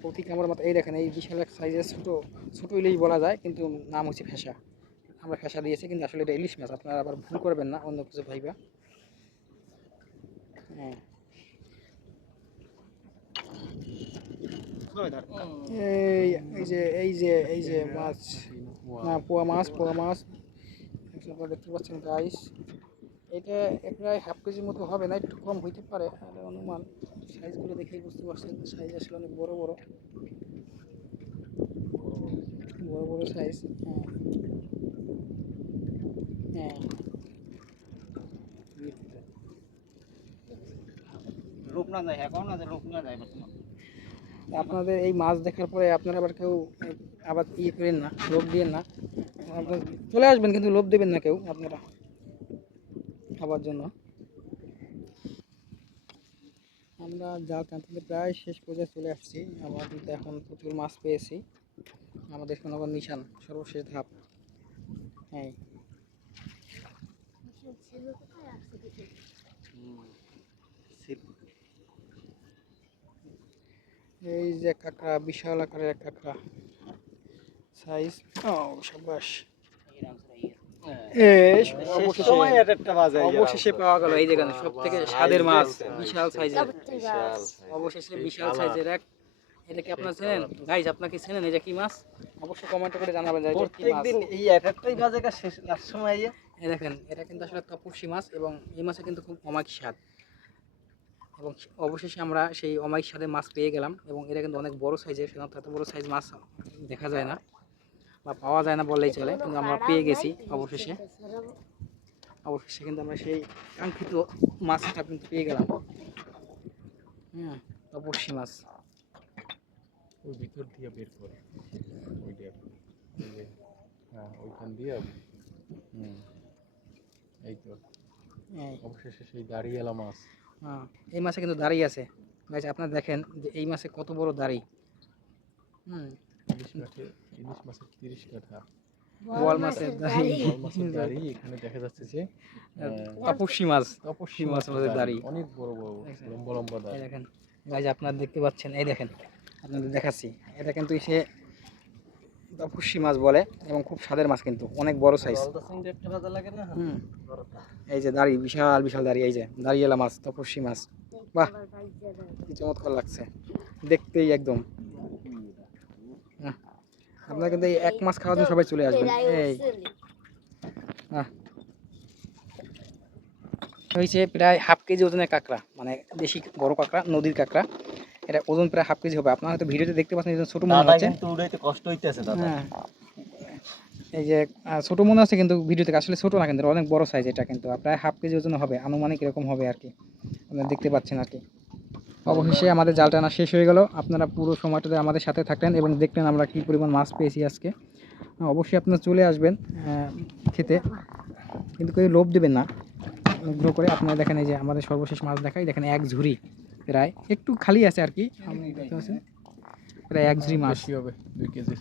প্রতি ক্যামেরার মতো। এই দেখেন এই বিশাল এক সাইজের ছোটো ইলিশ বলা যায়, কিন্তু নাম হচ্ছে ফেসা। আমরা ফেসা দিয়েছি, কিন্তু আসলে এটা ইলিশ মাছ, আপনারা আবার ভুল করবেন না অন্য কিছু ভাইবা। হ্যাঁ, এই যে মাছ, না পোয়া মাছ আপনারা দেখতে পাচ্ছেন গাইস। এটা প্রায় হাফ কেজির মতো হবে না, একটু কম হইতে পারে অনুমান। সাইজগুলো দেখেই বুঝতে পারছেন, সাইজ আসলে অনেক বড় বড় সাইজ। হ্যাঁ, লোক না যায়, এখন না যায়, লোক না যায়। আপনাদের এই মাছ দেখার পরে আপনারা আবার কেউ আবার করেন না, লোভ দিয়েন না। আপনারা চলে আসবেন, কিন্তু লোভ দেবেন না কেউ আপনারা খাবার জন্য। আমরা জাল টানতে প্রায় শেষ পর্যায়ে চলে আসছি। আমরা কিন্তু এখন প্রচুর মাছ পেয়েছি। আমাদের সোনাগর নিশান সর্বশেষ ধাপ। হ্যাঁ, এই যে কাঁকড়া, বিশাল আকারের এক কাঁকড়া সাইজ। ও সাবাস, অবশেষে পাওয়া গেল। এই দেখেন সব থেকে স্বাদের মাছ, বিশাল সাইজের, অবশেষে বিশাল সাইজের এক। এটা কি আপনার চেনেন গাইজ? আপনাকে চেনেন এটা কি মাছ? অবশ্যই কমেন্ট করে জানাবেন যে এটা কি মাছ। এই একটাই বাজে শেষ লাস্ট সময় এই দেখেন, এটা কিন্তু আসলে তপস্বী মাছ, এবং এই মাছে কিন্তু খুব অমায়িক স্বাদ। এবং অবশেষে আমরা সেই অমায়িক স্বাদের মাছ পেয়ে গেলাম, এবং এটা কিন্তু অনেক বড় সাইজের। সাধারণত এত বড় সাইজ মাছ দেখা যায় না বা পাওয়া যায় না বললেই চলে, কিন্তু আমরা পেয়ে গেছি অবশেষে। কিন্তু আমরা সেই কাঙ্ক্ষিত মাছটা কিন্তু পেয়ে গেলাম। হ্যাঁ, তপস্বী মাছ। ওই ভিতর দিয়ে বের করে ওইটা, হ্যাঁ ওইখান দিয়ে। এই তো অবশেষে সেই দাঁড়িয়েলা মাছ। হ্যাঁ, এই মাছে কিন্তু দাঁড়িয়ে আছে গাইস, আপনারা দেখেন যে এই মাছে কত বড় দাড়ি। ইলিশ মাছের 30 কাঠা। বোয়াল মাছের দাড়ি এখানে দেখা যাচ্ছে যে তপস্বী মাছের দাড়ি, অনেক বড় বড় লম্বা লম্বা দাড়ি। দেখেন গাইস, আপনারা দেখতে পাচ্ছেন। এই দেখেন, আপনাদের দেখাচ্ছি, এটা কিন্তু সে তপস্বী মাছ বলে, এবং খুব স্বাদের মাছ, কিন্তু অনেক বড় সাইজ। এই যে দাড়ি, বিশাল বিশাল দাড়ি, এই যে দাড়িওয়ালা মাছ, তপস্বী মাছ। বাহ, কি চমৎকার লাগছে দেখতেই একদম। আপনারা কিন্তু এই এক মাছ খাওয়ার জন্য সবাই চলে আসবেন। এই হয়েছে প্রায় হাফ কেজি ওজনের কাঁকড়া, মানে দেশি বড় কাঁকড়া, নদীর কাঁকড়া। এটা ওজন প্রায় হাফ কেজি হবে। আপনারা হয়তো ভিডিওতে দেখতে পাচ্ছেন ছোট মনে হচ্ছে, কষ্ট হইতেছে দাদা। এই যে ছোট মনে হচ্ছে, কিন্তু ভিডিও থেকে আসলে ছোট না, কিন্তু অনেক বড় সাইজ। এটা কিন্তু প্রায় হাফ কেজি ওজন হবে, আনুমানিক এরকম হবে আর কি, আপনারা দেখতে পাচ্ছেন আর কি। অবশেষে আমাদের জাল টানা শেষ হয়ে গেল। আপনারা পুরো সময়টাতে আমাদের সাথে থাকলেন এবং দেখলেন আমরা কী পরিমাণ মাছ পেয়েছি আজকে। অবশ্যই আপনারা চলে আসবেন খেতে, কিন্তু কেউ লোভ দেবেন না, অনুগ্রহ করে। আপনারা দেখেন এই যে আমাদের সর্বশেষ মাছ দেখাই, দেখেন এক ঝুড়ি, প্রায় একটু খালি আছে আর কি, প্রায় এক ঝুড়ি মাছ হবে 2 কেজি।